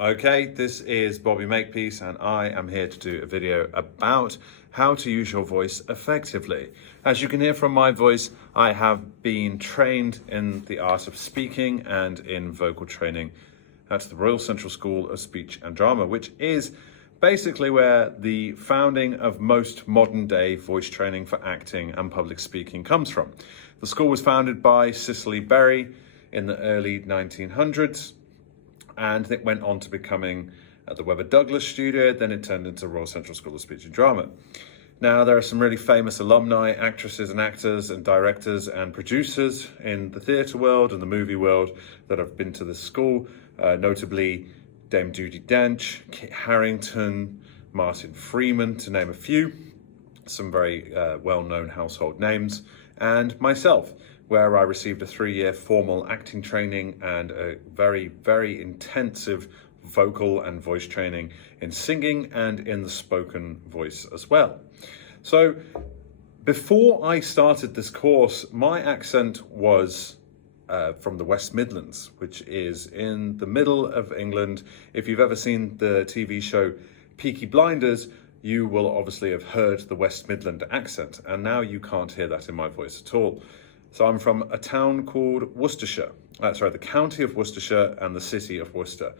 Okay, this is Bobby Makepeace and I am here to do a video about how to use your voice effectively. As you can hear from my voice, I have been trained in the art of speaking and in vocal training at the Royal Central School of Speech and Drama, which is basically where the founding of most modern day voice training for acting and public speaking comes from. The school was founded by Cicely Berry in the early 1900s. And it went on to becoming the Webber Douglas Studio, then it turned into Royal Central School of Speech and Drama. Now, there are some really famous alumni, actresses and actors and directors and producers in the theatre world and the movie world that have been to this school, notably Dame Judi Dench, Kit Harington, Martin Freeman, to name a few, some very well-known household names, and myself, where I received a 3-year formal acting training and a very, very intensive vocal and voice training in singing and in the spoken voice as well. So before I started this course, my accent was from the West Midlands, which is in the middle of England. If you've ever seen the TV show Peaky Blinders, you will obviously have heard the West Midland accent, and now you can't hear that in my voice at all. So I'm from a town called Worcestershire, the county of Worcestershire and the city of Worcester.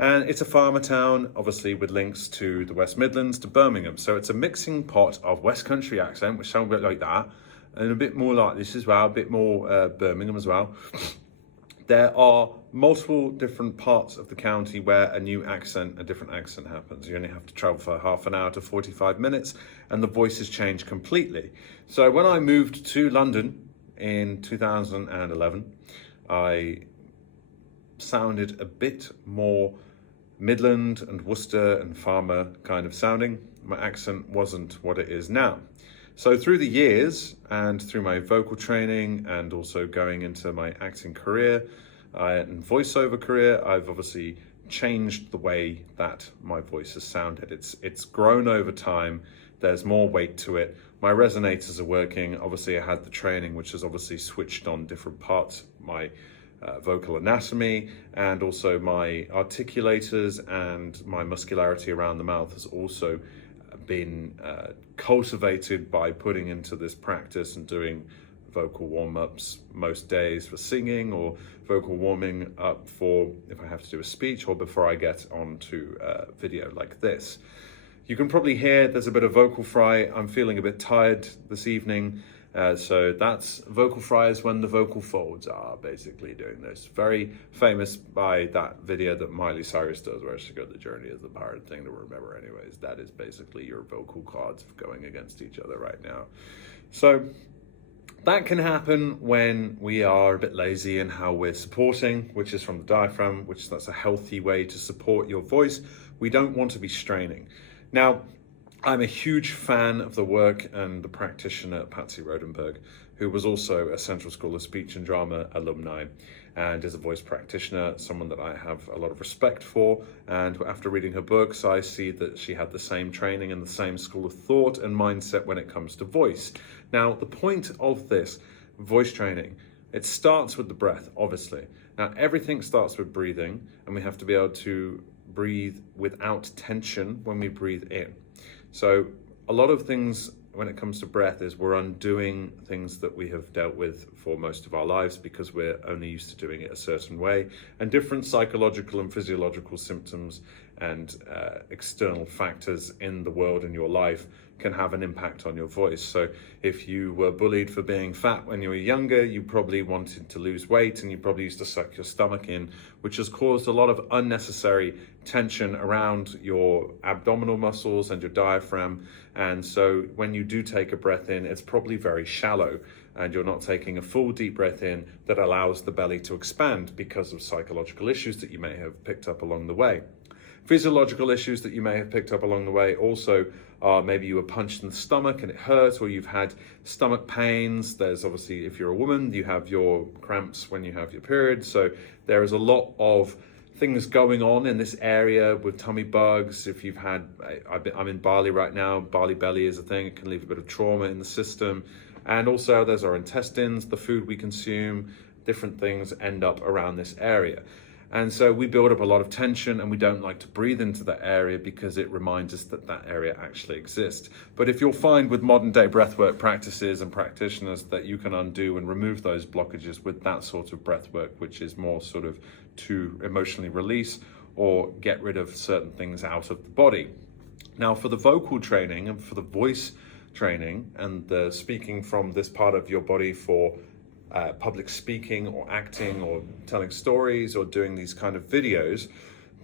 And it's a farmer town, obviously with links to the West Midlands, to Birmingham. So it's a mixing pot of West Country accent, which sounds a bit like that, and a bit more like this as well, a bit more Birmingham as well. There are multiple different parts of the county where a different accent happens. You only have to travel for half an hour to 45 minutes and the voices change completely. So when I moved to London in 2011, I sounded a bit more Midland and Worcester and farmer kind of sounding. My accent wasn't what it is now. So through the years and through my vocal training and also going into my acting career and voiceover career, I've obviously changed the way that my voice has sounded. It's grown over time. There's more weight to it. My resonators are working. Obviously, I had the training, which has obviously switched on different parts, my vocal anatomy, and also my articulators and my muscularity around the mouth has also been cultivated by putting into this practice and doing vocal warm-ups most days for singing, or vocal warming up for if I have to do a speech or before I get onto video like this. You can probably hear there's a bit of vocal fry. I'm feeling a bit tired this evening. So that's vocal fries when the vocal folds are basically doing this. Very famous by that video that Miley Cyrus does where she goes, the journey is the hard thing to remember anyways. That is basically your vocal cords going against each other right now. So that can happen when we are a bit lazy in how we're supporting, which is from the diaphragm, that's a healthy way to support your voice. We don't want to be straining. Now, I'm a huge fan of the work and the practitioner Patsy Rodenberg, who was also a Central School of Speech and Drama alumni and is a voice practitioner, someone that I have a lot of respect for. And after reading her books, I see that she had the same training and the same school of thought and mindset when it comes to voice. Now, the point of this voice training, it starts with the breath, obviously. Now, everything starts with breathing, and we have to be able to breathe without tension when we breathe in. So a lot of things when it comes to breath is we're undoing things that we have dealt with for most of our lives because we're only used to doing it a certain way, and different psychological and physiological symptoms and external factors in the world in your life can have an impact on your voice. So if you were bullied for being fat when you were younger, you probably wanted to lose weight and you probably used to suck your stomach in, which has caused a lot of unnecessary tension around your abdominal muscles and your diaphragm. And so when you do take a breath in, it's probably very shallow and you're not taking a full deep breath in that allows the belly to expand because of psychological issues that you may have picked up along the way. Physiological issues that you may have picked up along the way also are maybe you were punched in the stomach and it hurt, or you've had stomach pains. There's obviously, if you're a woman, you have your cramps when you have your period. So there is a lot of things going on in this area with tummy bugs. If you've had, I'm in Bali right now, Bali belly is a thing. It can leave a bit of trauma in the system. And also there's our intestines, the food we consume, different things end up around this area. And so we build up a lot of tension, and we don't like to breathe into that area because it reminds us that that area actually exists. But if you'll find with modern day breathwork practices and practitioners that you can undo and remove those blockages with that sort of breathwork, which is more sort of to emotionally release or get rid of certain things out of the body. Now, for the vocal training and for the voice training and the speaking from this part of your body for public speaking or acting or telling stories or doing these kind of videos,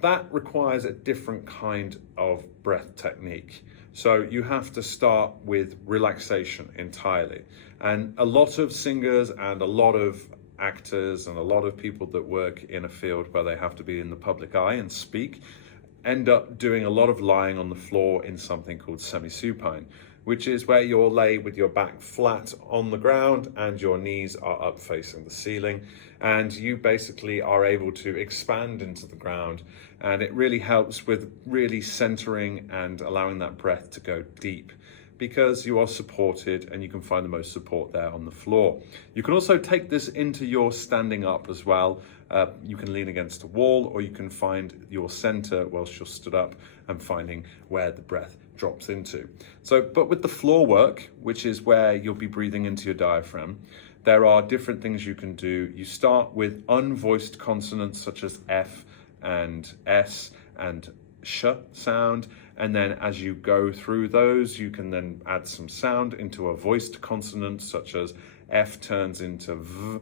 that requires a different kind of breath technique. So you have to start with relaxation entirely. And a lot of singers and a lot of actors and a lot of people that work in a field where they have to be in the public eye and speak end up doing a lot of lying on the floor in something called semi-supine, which is where you're lay with your back flat on the ground and your knees are up facing the ceiling, and you basically are able to expand into the ground, and it really helps with really centering and allowing that breath to go deep, because you are supported and you can find the most support there on the floor. You can also take this into your standing up as well. You can lean against a wall, or you can find your center whilst you're stood up and finding where the breath drops into. So, but with the floor work, which is where you'll be breathing into your diaphragm, there are different things you can do. You start with unvoiced consonants such as F and S and sh sound, and then as you go through those, you can then add some sound into a voiced consonant such as F turns into V,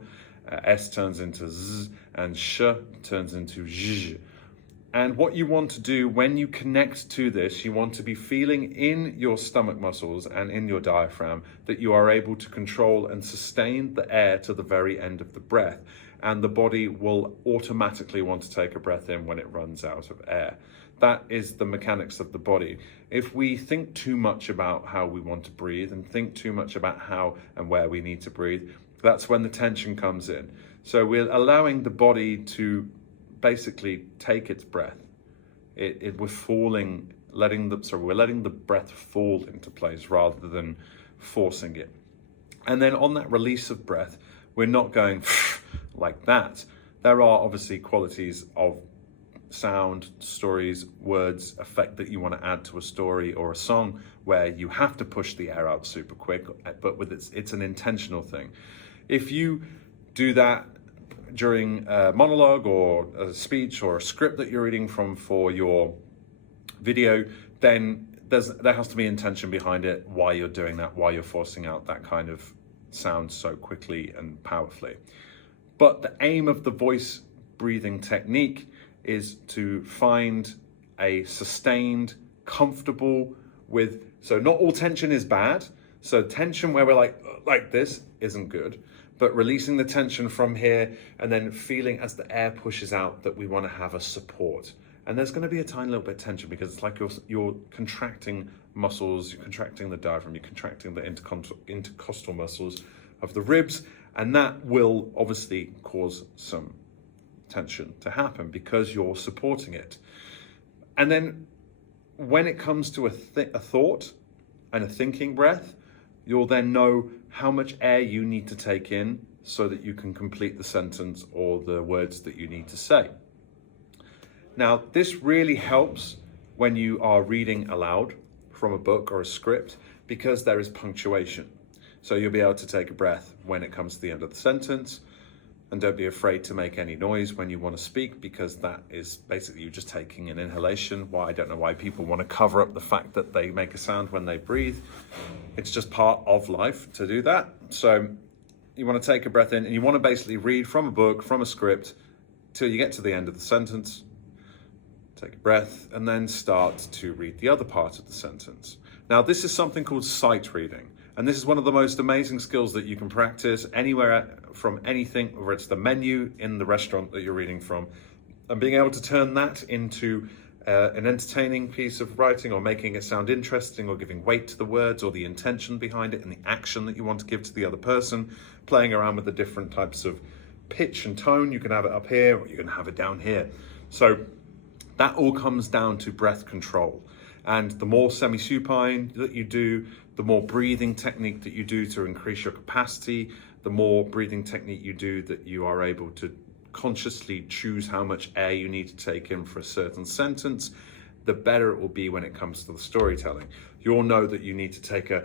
S turns into Z, and sh turns into zh. And what you want to do when you connect to this, you want to be feeling in your stomach muscles and in your diaphragm that you are able to control and sustain the air to the very end of the breath. And the body will automatically want to take a breath in when it runs out of air. That is the mechanics of the body. If we think too much about how we want to breathe and think too much about how and where we need to breathe, that's when the tension comes in. So we're allowing the body to basically take its breath. We're letting the breath fall into place rather than forcing it. And then on that release of breath, we're not going like that. There are obviously qualities of sound, stories, words, effect that you want to add to a story or a song where you have to push the air out super quick, but with it's an intentional thing. If you do that during a monologue or a speech or a script that you're reading from for your video, then there has to be intention behind it, why you're doing that, why you're forcing out that kind of sound so quickly and powerfully. But the aim of the voice breathing technique is to find a sustained, comfortable with, so not all tension is bad. So tension where we're like this isn't good, but releasing the tension from here and then feeling as the air pushes out that we want to have a support. And there's going to be a tiny little bit of tension because it's like you're contracting muscles, you're contracting the diaphragm, you're contracting the intercostal muscles of the ribs, and that will obviously cause some tension to happen because you're supporting it. And then when it comes to a thought and a thinking breath, you'll then know how much air you need to take in so that you can complete the sentence or the words that you need to say. Now, this really helps when you are reading aloud from a book or a script because there is punctuation. So you'll be able to take a breath when it comes to the end of the sentence, and don't be afraid to make any noise when you want to speak, because that is basically you just taking an inhalation. Why I don't know why people want to cover up the fact that they make a sound when they breathe. It's just part of life to do that. So you want to take a breath in and you want to basically read from a book, from a script, till you get to the end of the sentence. Take a breath and then start to read the other part of the sentence. Now, this is something called sight reading. And this is one of the most amazing skills that you can practice anywhere from anything, whether it's the menu in the restaurant that you're reading from, and being able to turn that into an entertaining piece of writing, or making it sound interesting, or giving weight to the words or the intention behind it and the action that you want to give to the other person, playing around with the different types of pitch and tone. You can have it up here or you can have it down here. So that all comes down to breath control. And the more semi-supine that you do, the more breathing technique that you do to increase your capacity, the more breathing technique you do that you are able to consciously choose how much air you need to take in for a certain sentence, the better it will be when it comes to the storytelling. You'll know that you need to take a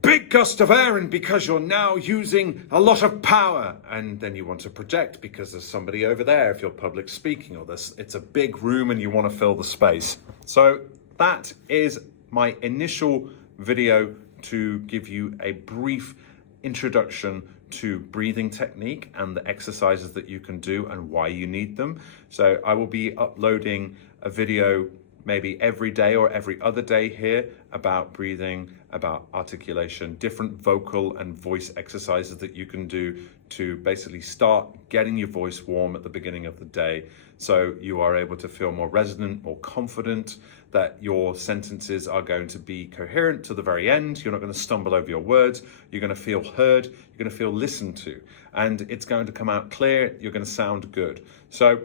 big gust of air in because you're now using a lot of power, and then you want to project because there's somebody over there if you're public speaking, or it's a big room and you want to fill the space. So that is my initial video to give you a brief introduction to breathing technique and the exercises that you can do and why you need them. So I will be uploading a video maybe every day or every other day here about breathing, about articulation, different vocal and voice exercises that you can do to basically start getting your voice warm at the beginning of the day, so you are able to feel more resonant, more confident, that your sentences are going to be coherent to the very end. You're not going to stumble over your words. You're going to feel heard. You're going to feel listened to, and it's going to come out clear. You're going to sound good. So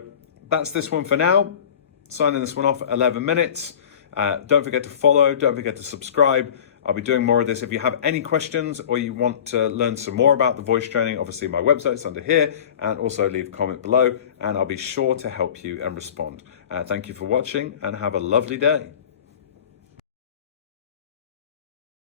that's this one for now. Signing this one off at 11 minutes. Don't forget to follow, don't forget to subscribe. I'll be doing more of this. If you have any questions or you want to learn some more about the voice training, obviously my website's under here, and also leave a comment below and I'll be sure to help you and respond. Thank you for watching and have a lovely day.